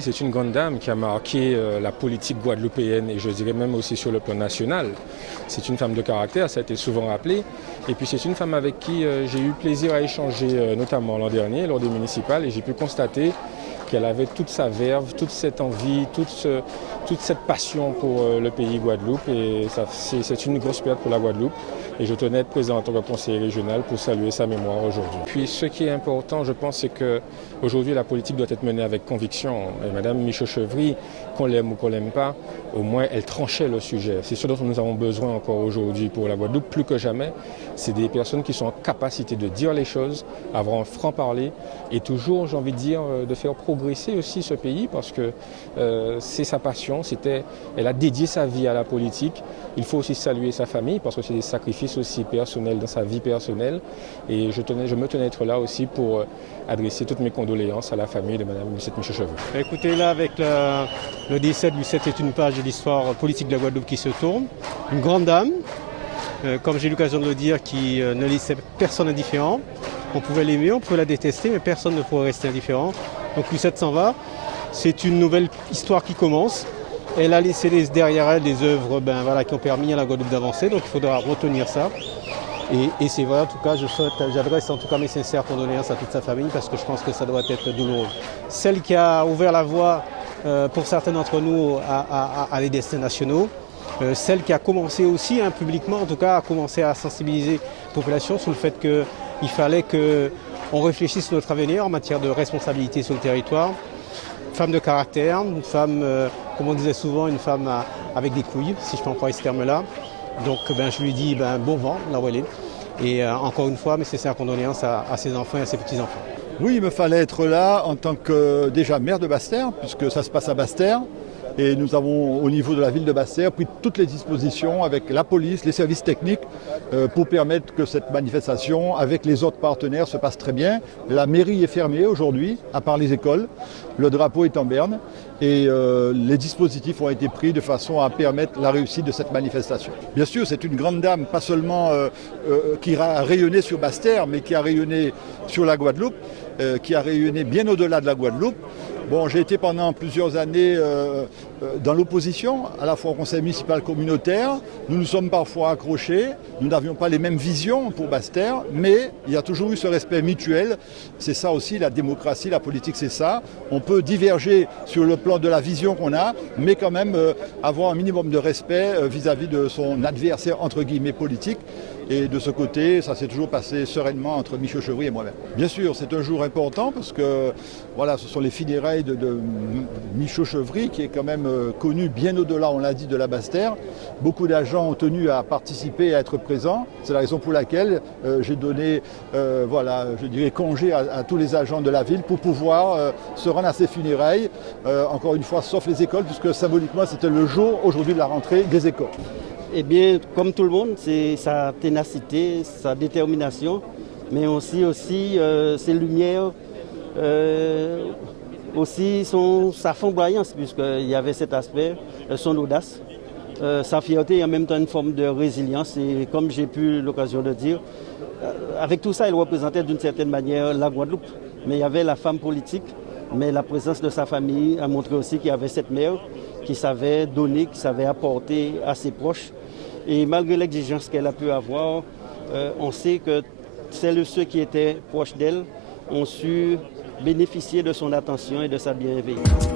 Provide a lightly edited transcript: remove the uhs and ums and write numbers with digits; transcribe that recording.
Michel-Chevry, c'est une grande dame qui a marqué la politique guadeloupéenne et je dirais même aussi sur le plan national. C'est une femme de caractère, ça a été souvent rappelé. Et puis c'est une femme avec qui j'ai eu plaisir à échanger, notamment l'an dernier, lors des municipales, et j'ai pu constater qu'elle avait toute sa verve, toute cette envie, toute cette passion pour le pays Guadeloupe. Et c'est une grosse perte pour la Guadeloupe. Et je tenais à être présent en tant que conseiller régional pour saluer sa mémoire aujourd'hui. Puis ce qui est important, je pense, c'est qu'aujourd'hui la politique doit être menée avec conviction. Et Madame Michel-Chevry, qu'on l'aime ou qu'on l'aime pas, au moins elle tranchait le sujet. C'est ce dont nous avons besoin encore aujourd'hui pour la Guadeloupe, plus que jamais. C'est des personnes qui sont en capacité de dire les choses, avoir un franc-parler et toujours, j'ai envie de dire, de faire progresser aussi ce pays parce que c'est sa passion, elle a dédié sa vie à la politique. Il faut aussi saluer sa famille parce que c'est des sacrifices aussi personnels dans sa vie personnelle. Et je me tenais à être là aussi pour adresser toutes mes condoléances à la famille de Mme Michel-Chevry. Écoutez, là, avec le décès de Lucette, c'est une page de l'histoire politique de la Guadeloupe qui se tourne. Une grande dame, comme j'ai eu l'occasion de le dire, qui ne laissait personne indifférent. On pouvait l'aimer, on pouvait la détester, mais personne ne pourrait rester indifférent. Donc Lucette s'en va. C'est une nouvelle histoire qui commence. Elle a laissé derrière elle des œuvres qui ont permis à la Guadeloupe d'avancer, donc il faudra retenir ça. Et c'est vrai, en tout cas, j'adresse en tout cas mes sincères condoléances à toute sa famille parce que je pense que ça doit être douloureux. Celle qui a ouvert la voie pour certains d'entre nous à les destins nationaux, celle qui a commencé aussi publiquement, en tout cas, à commencer à sensibiliser la population sur le fait qu'il fallait qu'on réfléchisse sur notre avenir en matière de responsabilité sur le territoire. Femme de caractère, une femme, comme on disait souvent, une femme avec des couilles, si je peux employer ce terme-là. Donc je lui dis bon vent, là où elle est. Et encore une fois, mes sincères condoléances à ses enfants et à ses petits-enfants. Oui, il me fallait être là en tant que déjà maire de Basse-Terre, puisque ça se passe à Basse-Terre. Et nous avons, au niveau de la ville de Basse-Terre, pris toutes les dispositions avec la police, les services techniques, pour permettre que cette manifestation, avec les autres partenaires, se passe très bien. La mairie est fermée aujourd'hui, à part les écoles. Le drapeau est en berne et les dispositifs ont été pris de façon à permettre la réussite de cette manifestation. Bien sûr, c'est une grande dame, pas seulement qui a rayonné sur Basse-Terre, mais qui a rayonné sur la Guadeloupe, qui a rayonné bien au-delà de la Guadeloupe. Bon, j'ai été pendant plusieurs années dans l'opposition, à la fois au conseil municipal communautaire. Nous nous sommes parfois accrochés, nous n'avions pas les mêmes visions pour Basse-Terre, mais il y a toujours eu ce respect mutuel. C'est ça aussi, la démocratie, la politique, c'est ça. On peut diverger sur le plan de la vision qu'on a, mais quand même avoir un minimum de respect vis-à-vis de son adversaire, entre guillemets, politique. Et de ce côté, ça s'est toujours passé sereinement entre Michel-Chevry et moi-même. Bien sûr, c'est un jour important parce que voilà, ce sont les funérailles de Michel-Chevry qui est quand même connu bien au-delà, on l'a dit, de la Basse-Terre. Beaucoup d'agents ont tenu à participer et à être présents. C'est la raison pour laquelle j'ai donné je dirais congé à tous les agents de la ville pour pouvoir se rendre à ces funérailles. Encore une fois, sauf les écoles, puisque symboliquement, c'était le jour aujourd'hui de la rentrée des écoles. Eh bien, comme tout le monde, c'est sa ténacité, sa détermination, mais aussi ses lumières, aussi sa flamboyance, puisqu'il y avait cet aspect, son audace, sa fierté et en même temps une forme de résilience. Et comme j'ai pu l'occasion de dire, avec tout ça, il représentait d'une certaine manière la Guadeloupe. Mais il y avait la femme politique, mais la présence de sa famille a montré aussi qu'il y avait cette mère qui savait donner, qui savait apporter à ses proches. Et malgré l'exigence qu'elle a pu avoir, on sait que celles et ceux qui étaient proches d'elle ont su bénéficier de son attention et de sa bienveillance.